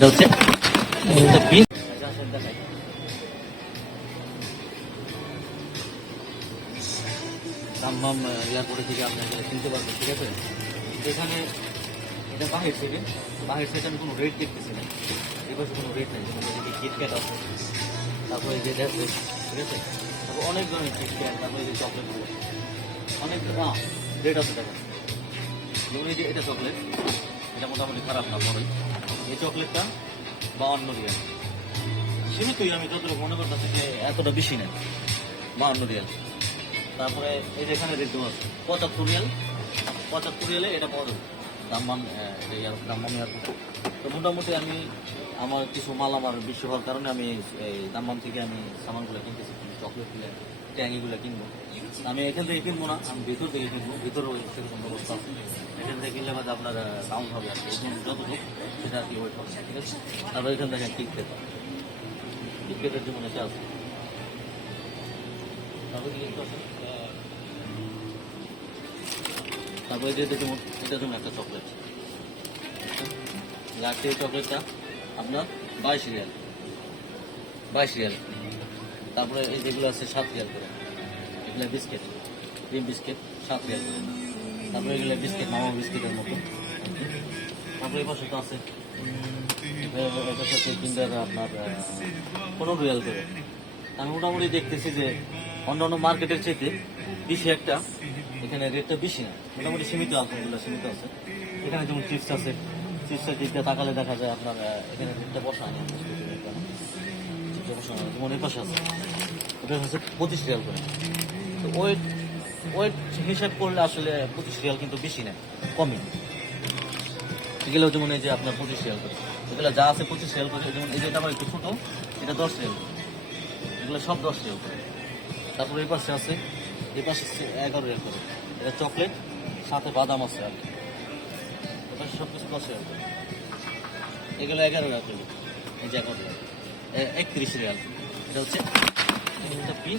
এটা হচ্ছে দাম্মাম এয়ারপোর্টে থেকে আপনি এখানে কিনতে পারবেন ঠিক আছে? এখানে এটা বাহির থেকে বাহির থেকে আমি কোনো রেট দেখতেছি না। এপাশে কোনো রেট নেই, যেমন কিটক্যাট আছে, তারপরে যে দেখবে ঠিক আছে? তারপর অনেক ধরনের কিটক্যাট তারপরে যে চকলেটগুলো অনেক হ্যাঁ রেট আছে দেখেন যেমন এই যে এটা চকলেট এটা মোটামুটি খারাপ না, বড়ই। এই চকলেটটা বাউন্ন রিয়াল সীমিতই আমি যতটুকু মনে করতেছি যে এতটা বেশি না বাউন্ন রিয়াল তারপরে এই যে এখানে রেট আছে পঁচাত্তর রিয়াল পঁচাত্তর রিয়ালে এটা পাওয়া যাবে। আর- দাম্মাম এয়ারপোর্ট তো মোটামুটি আমি আমার কিছু মাল আমার বিশ্ব হওয়ার কারণে আমি এই দাম্মাম থেকে আমি সামানগুলো কিনতেছি চকলেটগুলো, ট্যাঙ্গিগুলো কিনবো। আমি এখান থেকে কিনবো না, আমি ভিতর থেকে কিনবো, ভিতরে সেরকম ব্যবস্থা আছে। এখান থেকে কিনলে বাদে আপনার দাম হবে আর কি সেটা কি ওয়েট হবে ঠিক আছে? তারপর এখান থেকে টিকটেট টিকটেটের জন্য এটা আছে। তারপরে কি আছে তারপরে যে দেখুন এটা যেমন একটা চকলেট। এই চকলেটটা। আপনার বাইশ রিয়াল। বাইশ রিয়াল। তারপরে এই যেগুলো আছে, সাত রিয়াল করে। এগুলো বিস্কিট। ক্রিম বিস্কিট, সাত রিয়াল করে। তারপরে এগুলো বিস্কিট, মামা বিস্কিটের মতো। তারপরে পাশে তো আছে। আপনার পনেরো রিয়াল করে। আমি মোটামুটি দেখতেছি যে অন্য অন্য মার্কেটের চাইতে বেশি একটা, এখানে রেটটা বেশি না। মোটামুটি সীমিত, আলহামদুলিল্লাহ সীমিত আছে। এখানে যেমন চিপস আছে চিপসের দিকটা তাকালে দেখা যায় আপনার এখানে রেটটা বসা নেই। বসা যেমন এই পাশে আছে। ওটা হচ্ছে পঁচিশ রিয়াল করে। তো ওয়েট ওয়েট হিসাব করলে আসলে পঁচিশ রিয়াল কিন্তু বেশি না কমই। এগুলো যেমন এই যে আপনার পঁচিশ রিয়াল করে। এগুলো যা আছে পঁচিশ রিয়াল করে, যেমন এই যেটা আমার একটু ছোটো, এটা দশ রিয়াল করে। এগুলো সব দশ রিয়াল করে। তারপরে এই পাশে আছে, এই পাশে এগারো রিয়াল করে। এটা চকলেট, সাথে বাদাম আছে আর কি। সব কিছু দশ এগুলো এগারো রিয়াল করে এই যে একত্রিশ রিয়াল। এটা হচ্ছে পিস